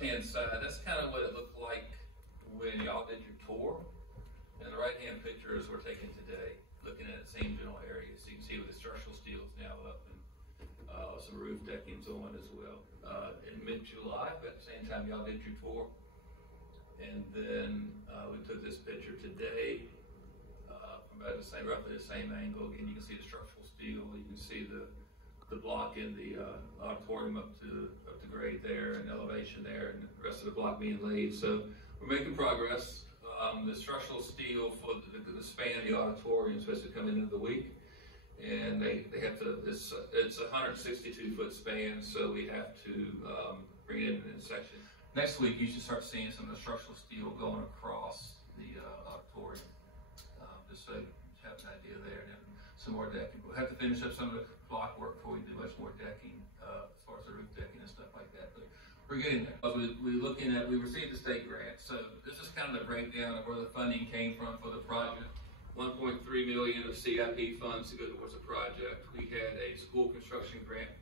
left-hand side, that's kind of what it looked like when y'all did your tour. And the right-hand pictures we're taking today, looking at the same general area. So you can see where the structural steel is now up and some roof decking's on as well. In mid-July, but at the same time y'all did your tour. And then we took this picture today from about roughly the same angle. Again, you can see the structural steel. You can see the block in the auditorium up to grade there, and elevation there, and the rest of the block being laid. So we're making progress. The structural steel for the span of the auditorium is supposed to come into the week, and they have to. It's a 162-foot span, so we have to bring it in sections. Next week, you should start seeing some of the structural steel going across the auditorium, just so you have an idea there. And then some more decking. We'll have to finish up some of the block work before we do much more decking, as far as the roof decking and stuff like that. But we're getting there. We received the state grant, so this is kind of the breakdown of where the funding came from for the project. $1.3 million of CIP funds to go towards the project. We had a school construction grant.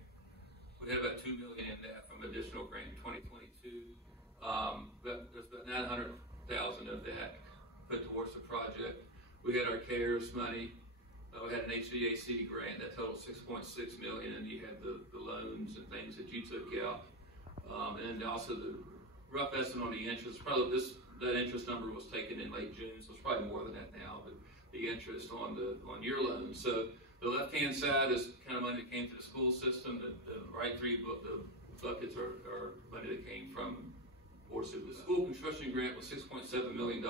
We had about $2 million in that from additional grant in 2022. There's about $900,000 of that put towards the project. We had our CARES money. We had an HVAC grant that totaled $6.6 million, and you had the loans and things that you took out. And also the rough estimate on the interest, probably that interest number was taken in late June, so it's probably more than that now, but the interest on your loan. So the left-hand side is kind of money that came to the school system. The right three buckets are money that came from Board of Supervisors. The school construction grant was $6.7 million.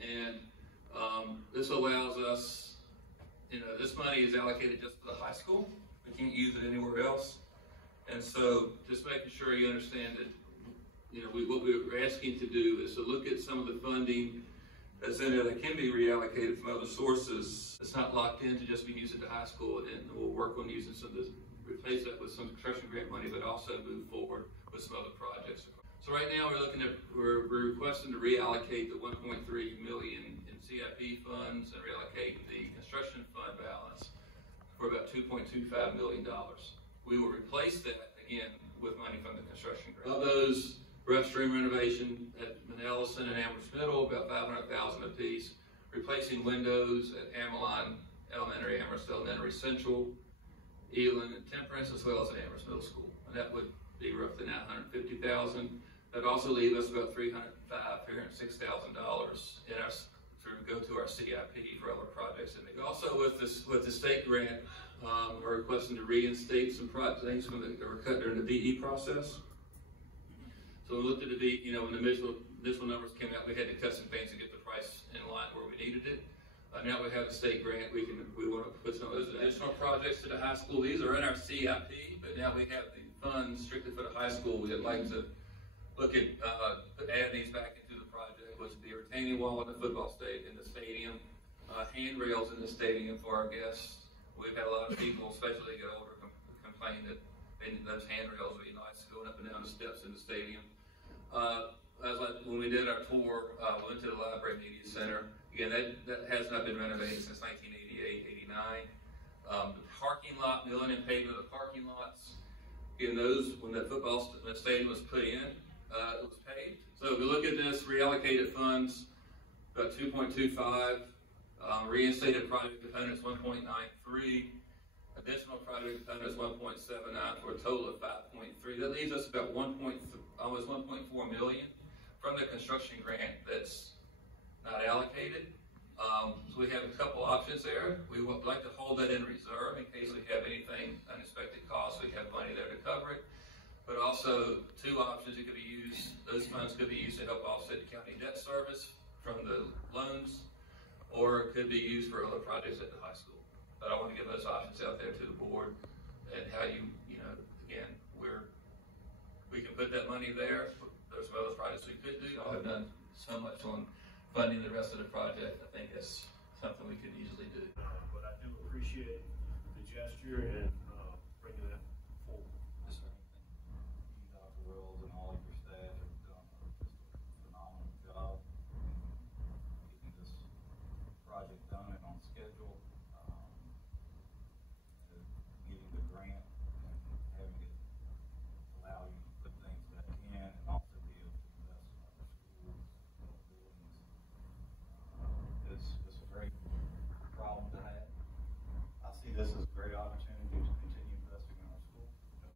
And this allows us, this money is allocated just for the high school. We can't use it anywhere else. And so just making sure you understand that, what we're asking to do is to look at some of the funding that's in there that can be reallocated from other sources. It's not locked in to just be used at the high school, and we'll work on using some of this, replace that with some construction grant money, but also move forward with some other projects. So right now we're requesting to reallocate the $1.3 million in CIP funds and reallocate the construction fund balance for about $2.25 million. We will replace that again with money from the construction grant. Of those, restroom renovation at Manellison and Amherst Middle, about $500,000 apiece. Replacing windows at Amelon Elementary, Amherst Elementary Central, Elon and Temperance, as well as at Amherst Middle School. And that would be roughly $950,000. That'd also leave us about $306,000 to go to our CIP for other projects. And also with the state grant, we're requesting to reinstate some things that were cut during the VE process. So we looked at the when the initial numbers came out, we had to cut some things to get the price in line where we needed it. Now we have the state grant, we want to put some of those additional projects to the high school. These are in our CIP, but now we have the funds strictly for the high school. We'd like to look at adding these back into the project, which would be a retaining wall in the stadium, handrails in the stadium for our guests. We've had a lot of people, especially older, complain that those handrails would be nice going up and down the steps in the stadium. When we did our tour, we went to the Library Media Center. Again, that has not been renovated since 1988, 89. The parking lot, milling and paving of the parking lots. Again, when the stadium was put in, it was paved. So if we look at this, reallocated funds, about 2.25, reinstated project components 1.93, additional project components 1.79 for a total of 5.3. That leaves us about almost 1.4 million from the construction grant that's not allocated. So we have a couple options there. We would like to hold that in reserve in case we have anything unexpected costs. We have money there to cover it. But also two options, it could be used, those funds could be used to help offset the county debt service from the loans, or it could be used for other projects at the high school. But I want to give those options out there to the board and how again, we can put that money there. There's some other projects we could do. I have done so much on funding the rest of the project. I think that's something we could easily do. But I do appreciate the gesture and